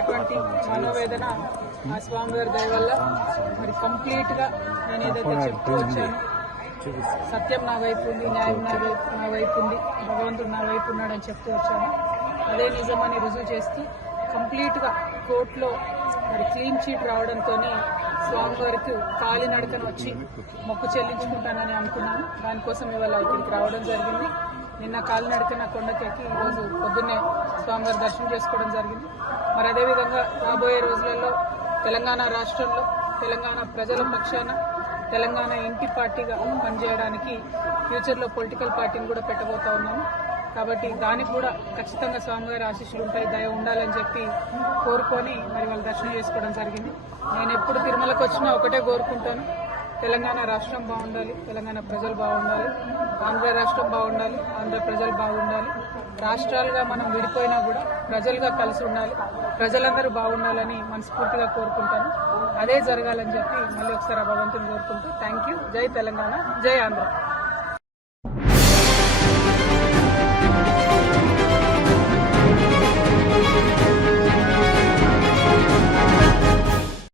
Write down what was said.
ఉన్నటువంటి మనోవేదన ఆ స్వామివారి దయ వల్ల మరి కంప్లీట్ గా నేను ఏదైతే చెప్తూ వచ్చాను, సత్యం నా వైపు ఉంది, న్యాయం నా వైపు ఉంది, భగవంతుడు నా వైపు ఉన్నాడని చెప్తూ వచ్చాను. అదే నిజమని రుజువు చేస్తూ కంప్లీట్ గా కోర్టులో మరి క్లీన్ చీట్ రావడంతో స్వామివారికి కాలినడకన వచ్చి మొక్కు చెల్లించుకుంటానని అనుకున్నాను. దానికోసం ఇవాళ ఇక్కడికి రావడం జరిగింది. నిన్న కాలినడకన కొండకెక్కి ఈరోజు పొద్దున్నే స్వామివారి దర్శనం చేసుకోవడం జరిగింది. మరి అదేవిధంగా రాబోయే రోజులలో తెలంగాణ రాష్ట్రంలో తెలంగాణ ప్రజల పక్షాన తెలంగాణ ఇంటి పార్టీగా పనిచేయడానికి ఫ్యూచర్లో పొలిటికల్ పార్టీని కూడా పెట్టబోతా ఉన్నాము. కాబట్టి దానికి కూడా ఖచ్చితంగా స్వామివారి ఆశీస్సులు ఉంటాయి, దయ ఉండాలని చెప్పి కోరుకొని మరి వాళ్ళు దర్శనం చేసుకోవడం జరిగింది. నేను ఎప్పుడు తిరుమలకు వచ్చినా ఒకటే కోరుకుంటాను, తెలంగాణ రాష్ట్రం బాగుండాలి, తెలంగాణ ప్రజలు బాగుండాలి, ఆంధ్ర రాష్ట్రం బాగుండాలి, ఆంధ్ర ప్రజలు బాగుండాలి. రాష్ట్రాలుగా మనం విడిపోయినా కూడా ప్రజలుగా కలిసి ఉండాలి, ప్రజలందరూ బాగుండాలని మనస్ఫూర్తిగా కోరుకుంటాను. అదే జరగాలని చెప్పి మళ్ళీ ఒకసారి భగవంతుని కోరుకుంటూ థ్యాంక్ యూ. జై తెలంగాణ, జై ఆంధ్ర.